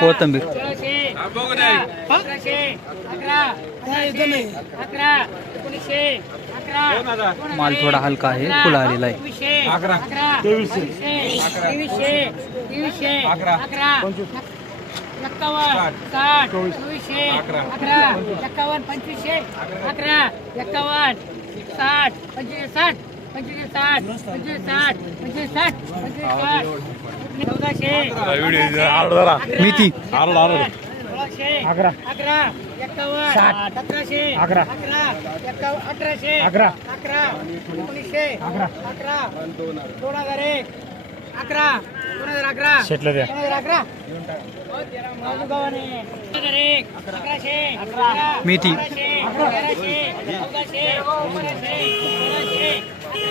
कोथिंबीर. सोळाशे पंधराशे अकरा. अकराशे अकरा. एकोणीसशे. अकरा. दोन हजार. माल थोडा हलका आहे, अकरा, फुलं आलेला आहे. साठ. चोवीसशे. अकरा. पंचवीसशे. अकरा. एक्कावन्न साठ. पंचवीस साठ. पंचवीस साठ. पंचवीस साठ. पंचवीस साठ. पंचवीस साठ. मेथी. अकरा. अकरा. सतराशे. अकरा. अकरा. एक्कावन्न. अठराशे. अकरा. अकरा. एकोणीसशे. अकरा. अकरा. दोन हजार एक. अकरा. दोन हजार अकरा. अकरा. बाजूगावाने. दोन हजार एक. अकराशे. अकरा. मेथी. बाराशे, तेराशे.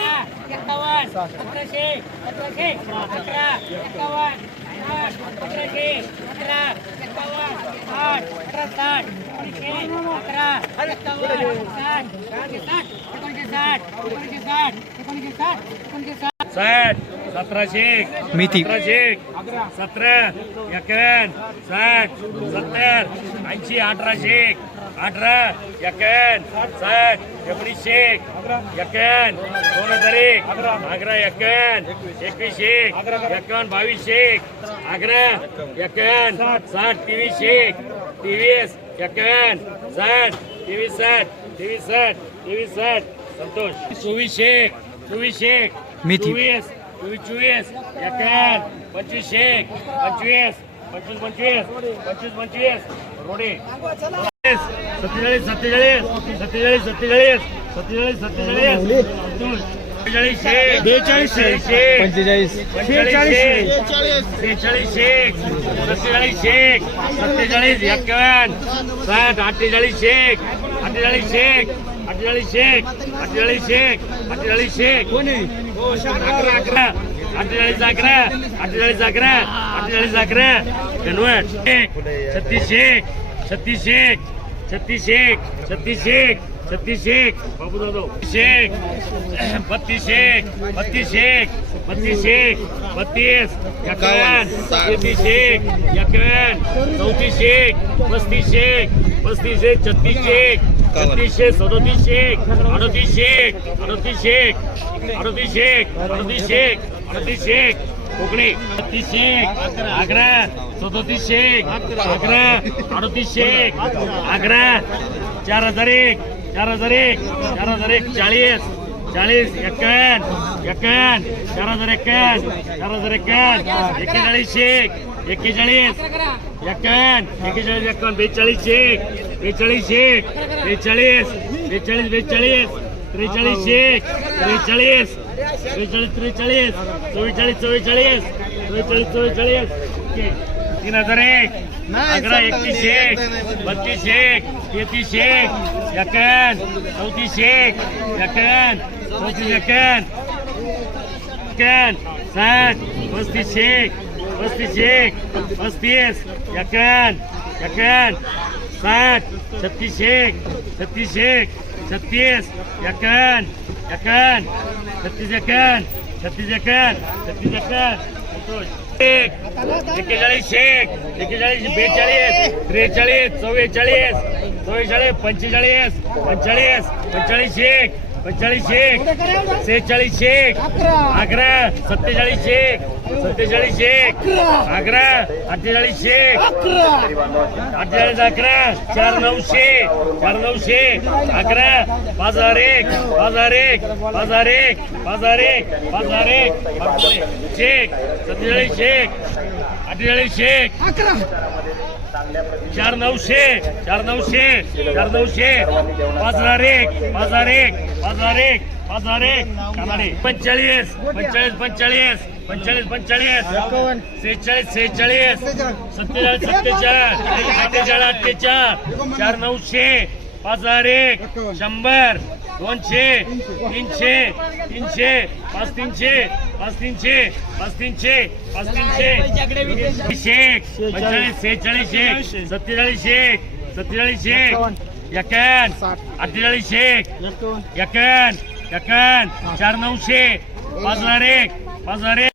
चौदाशे. अकराशे अकराशे अकरा एकावन्न आठ अकराशे अकरा एकावन्न आठ अठरा साठ एकोणीसशे अकरा एक्कावन्न साठ साठ एकोणीसशे साठ एकोणीसशे साठ एकोणीसशे साठ एकोणीसशे साठ साठ सतराशे मेथी. सतराशे सतरा एकावन्न साठ सत्तर ऐंशी अठराशे अठरा एकावन्न साठ एकोणीसशे एकावन्न दोन हजार एक. अकरा एकावन्न एकवीसशे एकावन्न बावीसशे अकरा एकावन्न साठ तेवीसशे तेवीस एकावन्न साठ तेवीस साठ तेवीस साठ तेवीस साठ. संतोष. चोवीसशे चोवीसशे मेथी. चोवीस चोवीस चोवीस एकावन्न पंचवीसशे पंचवीस पंचवीस पंचवीस पंचवीस पंचवीस. रोडे. सत्तेचाळीस सत्तेचाळीस सत्तेचाळीस सत्तेचाळीस सत्तेचाळीस सत्तेचाळीस बेचाळीसशे बेचाळीसशे पंचेचाळीस बेचाळीसशे बेचाळीसशे सत्तेचाळीसशे सत्तेचाळीस एक्कावन्न साठ अठ्ठेचाळीसशे अठ्ठेचाळीसशे अठ्ठेचाळीसशे अठ्ठेचाळीसशे अठ्ठेचाळीसशे कोणी अकरा अकरा अठ्ठेचाळीस अकरा अठ्ठेचाळीस अकरा अठ्ठेचाळीस अकरा कन्वर्ट एक छत्तीस एक छत्तीस एक बाबू दादो शेख एक बत्तीसशे एक बत्तीस एकावन्न छत्तीस एकावन्न चौतीसशे पस्तीसशे पस्तीसशे छत्तीसशे छत्तीसशे सदोतीसशे अडतीसशे अडतीसशे अडतीसशे अडतीसशे अडतीसशे कोकणी. छत्तीसशे शेख आग्रा. अकरा अडतीसशे आग्रा. चार हजार एक चार हजार एक चार हजार एक चाळीस. चाळीस एक्कावन्न एक्कावन्न चार हजार एक्कावन्न चार हजार एक्कावन्न. एक्केचाळीस एक एक्केचाळीस एक्केचाळीस एक्कावन्न बेचाळीस एक बेचाळीस एक बेचाळीस बेचाळीस बेचाळीस त्रेचाळीस एक त्रेचाळीस त्रेचाळीस त्रेचाळीस चव्वेचाळीस चव्वेचाळीस चव्वेचाळीस चव्वेचाळीस ओके. तीन हजार एक. अकरा एकतीस एक. बत्तीस एक. तेहतीस एक. एकावन्न चौतीस एक. एकावन्न चौतीस एकावन्न एकावन्न साठ पस्तीस एक. पस्तीस एक पस्तीस एकावन्न एकावन्न साठ छत्तीस एक छत्तीस एक छत्तीस एकावन्न एकावन्न छत्तीस एकावन्न छत्तीस एकावन्न छत्तीस एकावन्न एक एकेचाळीस एक एकेचाळीस बेचाळीस त्रेचाळीस चव्वेचाळीस चव्वेचाळीस पंचेचाळीस पंचाळीस पंचाळीस एक पंचाळीस एक. सेहेचाळीस एक. अकरा. सत्तेचाळीस एक. सत्तेचाळीस एक. अकरा. अठ्ठेचाळीस एक. अठ्ठेचाळीस अकरा. चार नऊशे. चार नऊशे. अकरा. पाच हजार एक. पाच हजार एक. पाच हजार एक. पाच हजार एक. पाच हजार एक. शेक सत्तेचाळीस एक. अठ्ठेचाळीस एक. चार नऊशे. चार नऊशे. चार नऊशे. पाच हजार एक. पाच हजार एक. पाच हजार एक पाच हजार एक कानाडे. पंचेचाळीस पंचेचाळीस पंचेचाळीस पंचेचाळीस पंचेचाळीस. सेहेचाळीस सेहेचाळीस. सत्तेचाळीस. सत्तेचाळीस अठ्ठेचाळीस. अठ्ठेचाळीस चार नऊशे. पाच हजार एक शंभर. दोनशे. तीनशे. तीनशे. पाच तीनशे. पाच तीनशे. पाच तीनशे. पाच तीनशे. शेख पंचेचाळीस सेहेचाळीस एक. सत्तेचाळीस. एक. सत्तेचाळीस एक. एकावन्न अठ्ठेचाळीस एक. एकावन्न एकावन्न चार नऊशे. पाच हजार एक. पाच हजार एक.